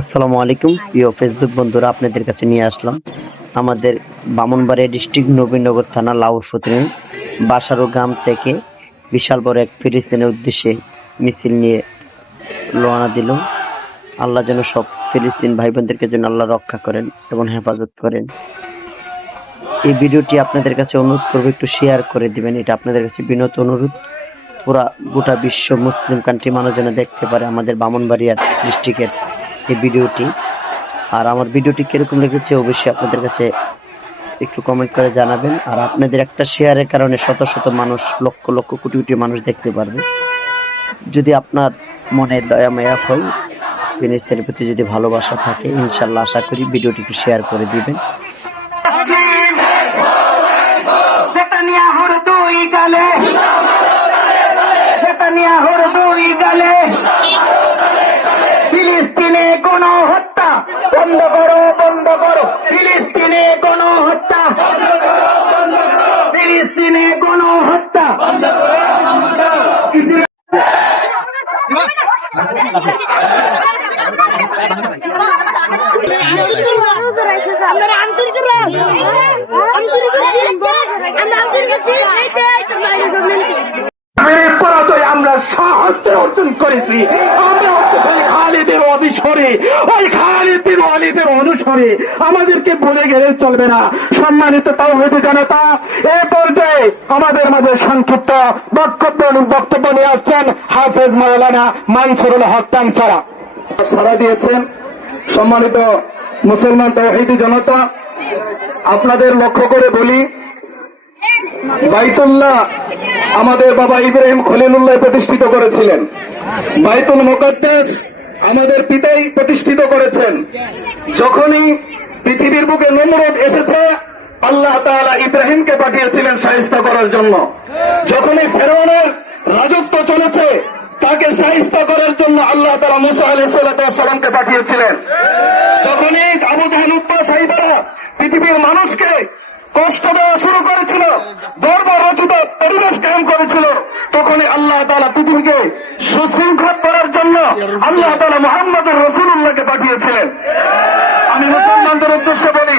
আসসালামু আলাইকুম প্রিয় ফেসবুক বন্ধুরা, আপনাদের কাছে নিয়ে আসলাম আমাদের ব্রাহ্মণবাড়িয়া ডিস্ট্রিক্ট নবীনগর থানা লাউরফুতনি বাসারো গ্রাম থেকে বিশাল বড় এক ফিলিস্তিনের উদ্দেশ্যে মিছিল নিয়ে রওনা দিল। আল্লাহ যেন সব ফিলিস্তিন ভাই বোনদেরকে যেন আল্লাহ রক্ষা করেন এবং হেফাজত করেন। এই ভিডিওটি আপনাদের কাছে অনুরোধ করবো, একটু শেয়ার করে দিবেন, এটা আপনাদের কাছে বিনত অনুরোধ। পুরা গোটা বিশ্ব মুসলিম কান্ট্রি মানুষ যেন দেখতে পারে আমাদের ব্রাহ্মণবাড়িয়া ডিস্ট্রিক্টের এই ভিডিওটি। আর আমার ভিডিওটি কিরকম লেগেছে অবশ্যই আপনাদের কাছে একটু কমেন্ট করে জানাবেন। আর আপনাদের একটা শেয়ারের কারণে শত শত মানুষ, লক্ষ লক্ষ কোটি কোটি মানুষ দেখতে পারবে। যদি আপনার মনে দয়া মায়া হয়, ফিলিস্তিনের প্রতি যদি ভালোবাসা থাকে, ইনশাল্লাহ আশা করি ভিডিওটি একটু শেয়ার করে দিবেন। ফিলিস্তিনে গণহত্যা বন্ধ করো, বন্ধ করো। ফিলিস্তিনে গণহত্যা, ফিলিস্তিনে গণহত্যা। পরাজয় আমরা সাহসে অর্জন করেছি। আমরা খালিদের অবিসরে, ওই খালিদের অলিদের অনুসরে আমাদেরকে ভুলে গেলে চলবে না। সম্মানিত তাওহীদি জনতা, এ পর্যায়ে আমাদের মাঝে সংক্ষিপ্ত বক্তব্য নিয়ে আসছেন হাফেজ মাওলানা মানসুরুল হক টাংছাড়া। সাড়া দিয়েছেন। সম্মানিত মুসলমান তাওহীদি জনতা, আপনাদের লক্ষ্য করে বলি, বাইতুল্লাহ আমাদের বাবা ইব্রাহিম খলিলুল্লাহ প্রতিষ্ঠিত করেছিলেন। বাইতুল মুকাদ্দাস আমাদের পিতাই প্রতিষ্ঠিত করেছেন। যখনই পৃথিবীর বুকে নমরুদ এসেছে, আল্লাহ তাআলা ইব্রাহিমকে পাঠিয়েছিলেন শায়েস্তা করার জন্য। যখনই ফেরাউনের রাজত্ব চলেছে, তাকে শায়েস্তা করার জন্য আল্লাহ তাআলা মুসা আলাইহিস সালামকে পাঠিয়েছিলেন। যখনই আবু জাহল উতবা সাইবারা পৃথিবীর মানুষকে কষ্ট দেওয়া শুরু করেছিল, বর্বরচিত পরিবেশ কায়েম করেছিল, তখনই আল্লাহ তাআলা পৃথিবীকে সুশৃঙ্খল করার জন্য আল্লাহ তাআলা মুহাম্মদুর রাসূলুল্লাহকে পাঠিয়েছিলেন। আমি মুসলমানদের উদ্দেশ্যে বলি,